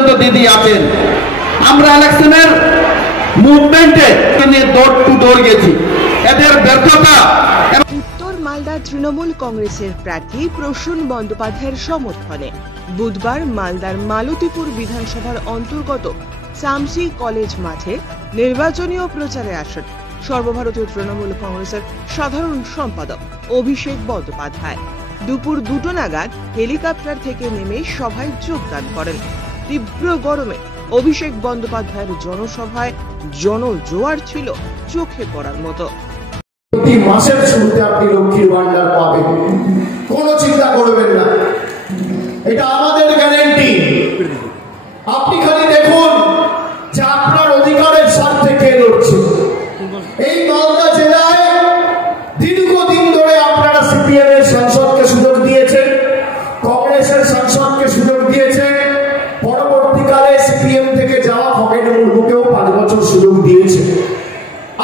পর্যন্ত দিদি আছেন। আমরা ইলেকশনের মুভমেন্টে ডোর টু ডোর গেছি। এদের ব্যর্থতা। উত্তর মালদা তৃণমূল কংগ্রেসের প্রার্থী প্রসূন বন্দ্যোপাধ্যায়ের সমর্থনে বুধবার মালদার মালতীপুর বিধানসভার অন্তর্গত সামসি কলেজ মাঠে নির্বাচনীয় প্রচারে আসেন সর্বভারতীয় তৃণমূল কংগ্রেসের সাধারণ সম্পাদক অভিষেক বন্দ্যোপাধ্যায়। দুপুর 2টো নাগাদ হেলিকপ্টার থেকে নেমে সভায় যোগদান করেন। তীব্র গরমে অভিষেক বন্দ্যোপাধ্যায়ের জনসভায় জনজোয়ার ছিল চোখে পড়ার মতো। প্রতি মাসের শুরুতে আপনি লক্ষ্মীর ভান্ডার পাবেন, কোনো চিন্তা করবেন না, এটা আমাদের গ্যারান্টি। আপনি খালি দেখুন যে আপনার অধিকারের স্বার্থে কে লড়ছে। এই মালদা জেলায় দীর্ঘদিন ধরে আপনারা সিপিএম এর সাংসদকে সুযোগ দিয়েছেন, কংগ্রেসের সাংসদকে সুযোগ দিয়েছেন, পরবর্তীকালে সিপিএম থেকে যাওয়া খগেন মুর্মুকেও 5 বছর সুযোগ দিয়েছে।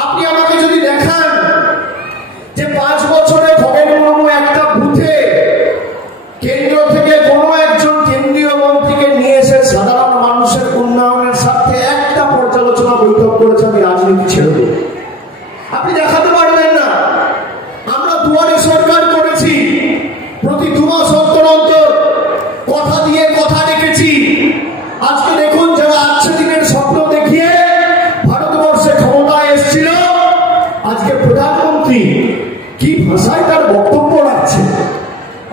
আপনি আমাকে যদি দেখান যে 5 বছরে খগেন মুর্মু একটা বুথে কেন্দ্র থেকে কোনো একজন কেন্দ্রীয় মন্ত্রীকে নিয়ে এসে সাধারণ মানুষের উন্নয়নের স্বার্থে একটা পর্যালোচনা বৈঠক করেছে, আমি রাজনীতি ছেড়ে দেব। আপনি দেখাতে পারবেন না। আমরা দুয়ারে সরকার করেছি, প্রতি 2 মাস অন্তর অন্তর কথা দিয়ে কথা রেখেছি। আজকে দেখুন যারা 8 দিনের স্বপ্ন দেখিয়ে ভারতবর্ষে ক্ষমতায় এসেছিল, আজকে প্রধানমন্ত্রী কি ভাষায় তার বক্তব্য রাখছে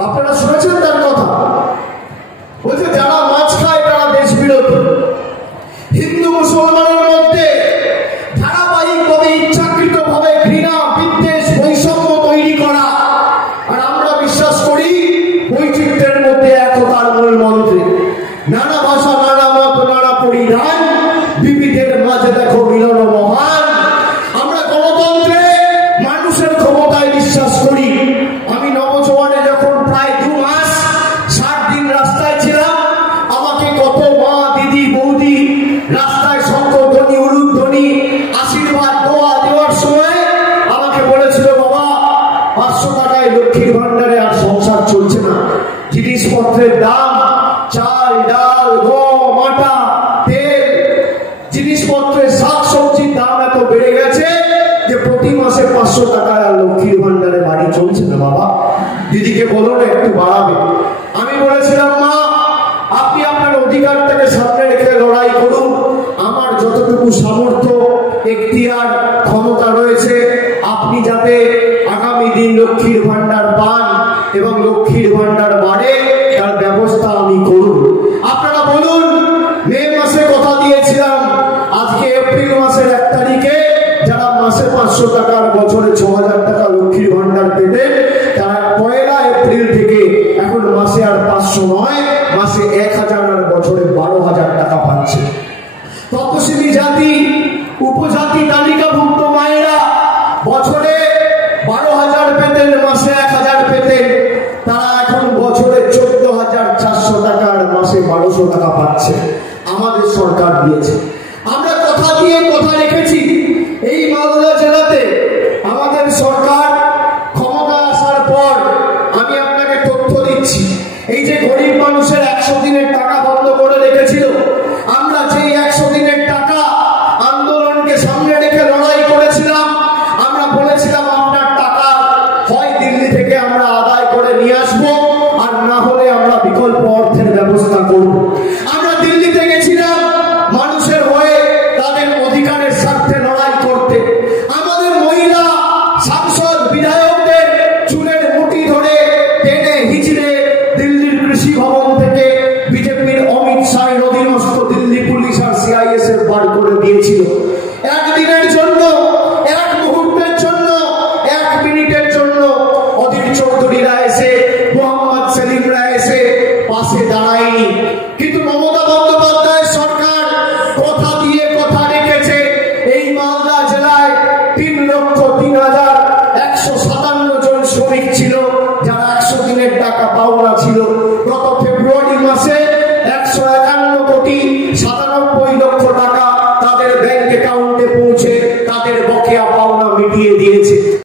আপনারা শুনেছেন তার কথা। বলছে যারা মাছ খায় তারা দেশ বিরোধী। হিন্দু মুসলমানের মধ্যে ধারাবাহিকভাবে ইচ্ছাকৃতভাবে ঘৃণা, বিদ্বেষ, বৈষম্য তৈরি করা। আর আমরা বিশ্বাস করি বৈচিত্র্যের মধ্যে একতার মূল মন্ত্রে। নানা ভাষা, নানা মত, নানা পরিধান, বিবিধের মাঝে দেখো মিলন মহান। আমরা গণতন্ত্রে মানুষের ক্ষমতায় বিশ্বাস করি। আমি নবজোয়ানে যখন প্রায় 2 মাস 60 দিন রাস্তায় ছিলাম, আমাকে কত মা, দিদি, বৌদি রাস্তায় শঙ্খধ্বনি, উলুধ্বনি, আশীর্বাদ, দোয়া দেওয়ার সময় আমাকে বলেছিল, বাবা 500 টাকায় লক্ষ্মীর ভান্ডারে আর সংসার চলছে না। জিনিসপত্রের দাম, চাল, ডাল, গম, আটা, তেল, জিনিসপত্রের শাকসবজির দাম এত বেড়ে গেছে যে প্রতি মাসে 500 টাকায় আর লক্ষ্মীর ভান্ডারে বাড়ি চলছে না। বাবা দিদিকে বলুন একটু বাড়াবে। আমি বলেছিলাম, মা আপনি আপনার অধিকারটাকে সামনে রেখে লড়াই করুন। আমার যতটুকু সামর্থ্য, এখতিয়ার, ক্ষমতা রয়েছে, আপনি যাতে আগামী দিন লক্ষ্মীর ভান্ডার পান এবং লক্ষ্মীর ভান্ডার বাড়ে তার ব্যবস্থা আমি করুন। আপনারা বলুন, মে মাসে কথা দিয়েছিলাম, আজকে এপ্রিল মাসের 1 তারিখে যারা মাসে 500 টাকার বছরে 6000 টাকা লক্ষ্মীর ভান্ডার পেতেন, তারা 1 এপ্রিল থেকে এখন মাসে আর 500 নয়, মাসে 1000 আর বছরে 12,000 টাকা পাচ্ছে। তপশিলি জাতি, উপজাতি তালিকাভুক্ত মায়েরা বছরে 12,000 পেতেন, মাসে 1000 পেতেন, তারা এখন বছরে 14,400 টাকা আর মাসে 1200 টাকা পাচ্ছে। আমাদের সরকার দিয়েছে। আমরা কথা দিয়ে কথা রেখেছি। এই মালদা জেলাতে আমাদের সরকার ক্ষমতা আসার পর আমি আপনাকে তথ্য দিচ্ছি, এই যে গরিব মানুষের 100 দিনের টাকা বন্ধ করে রেখেছিল, আমরা যেই 100 দিনের টাকা আন্দোলনকে সামনে রেখে লড়াই করেছিলাম, আমরা বলেছিলাম আপনার টাকা হয় দিল্লি থেকে আমরা আদায় করে নিয়ে আসবো, আর না হলে আমরা বিকল্প অর্থের ব্যবস্থা করব। আমরা দিল্লিতে গেছিলাম মানুষের হয়ে, তাদের অধিকারের স্বার্থে লড়াই করতে। আমাদের মহিলা সাংসদ, বিধায়কদের চুলের মুঠি ধরে টেনে হিচড়ে দিল্লির কৃষি ভবন